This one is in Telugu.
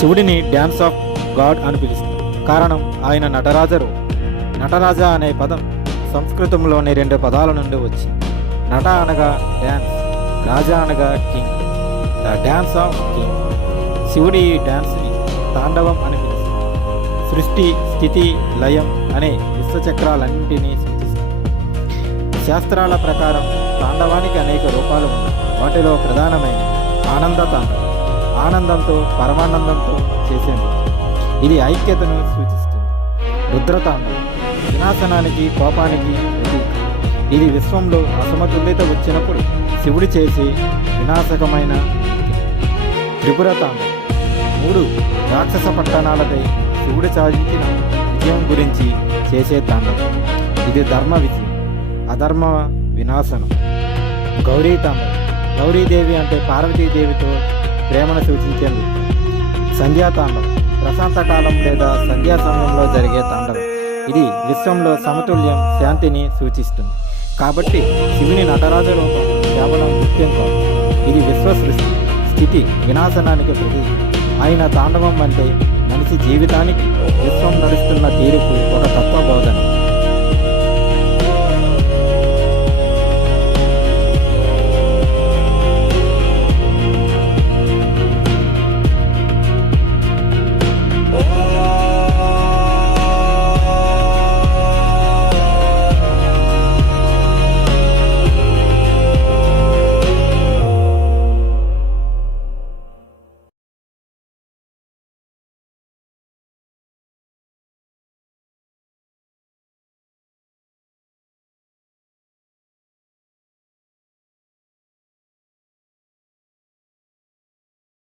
శివుడిని డ్యాన్స్ ఆఫ్ గాడ్ అని పిలుస్తారు. కారణం ఆయన నటరాజరు. నటరాజ అనే పదం సంస్కృతంలోని రెండు పదాల నుండి వచ్చింది. నట అనగా డ్యాన్స్ రాజా అనగా king the dance of king శివుడి ఈ డ్యాన్స్ని తాండవం అని పిలుస్తారు. సృష్టి స్థితి లయం అనే విశ్వచక్రాలన్నింటినీ సూచిస్తుంది. శాస్త్రాల ప్రకారం తాండవానికి అనేక రూపాలు ఉన్నాయి. వాటిలో ప్రధానమైన ఆనంద తాండవం. ఆనందంతో పరమానందంతో చేసేది ఇది ఐక్యతను సూచిస్తుంది. రుద్రతాండం. వినాశనానికి కోపానికి ప్రతీక. ఇది విశ్వంలో అసమతుల్యత వచ్చినప్పుడు శివుడు చేసే వినాశకమైన త్రిపురతాండం. మూడు రాక్షస పట్టణాలపై శివుడు సాధించిన విజయం గురించి చేసే తాండవం ఇది ధర్మ విజయం. అధర్మ వినాశనం. గౌరీ తాండవం గౌరీదేవి అంటే పార్వతీదేవితో ప్రేమను సూచించేందుకు. నృత్యం సంధ్యా తాండవం. లేదా సంధ్యా సమయంలో జరిగే తాండవం. ఇది విశ్వంలో సమతుల్యం శాంతిని సూచిస్తుంది. కాబట్టి శివుని నటరాజ రూపం కేవలం నృత్యం కాదు. ఇది విశ్వ సృష్టి స్థితి వినాశనానికి ప్రతి ఆయన తాండవం అంటే మనిషి జీవితానికి విశ్వం నడుస్తున్న తీరుకు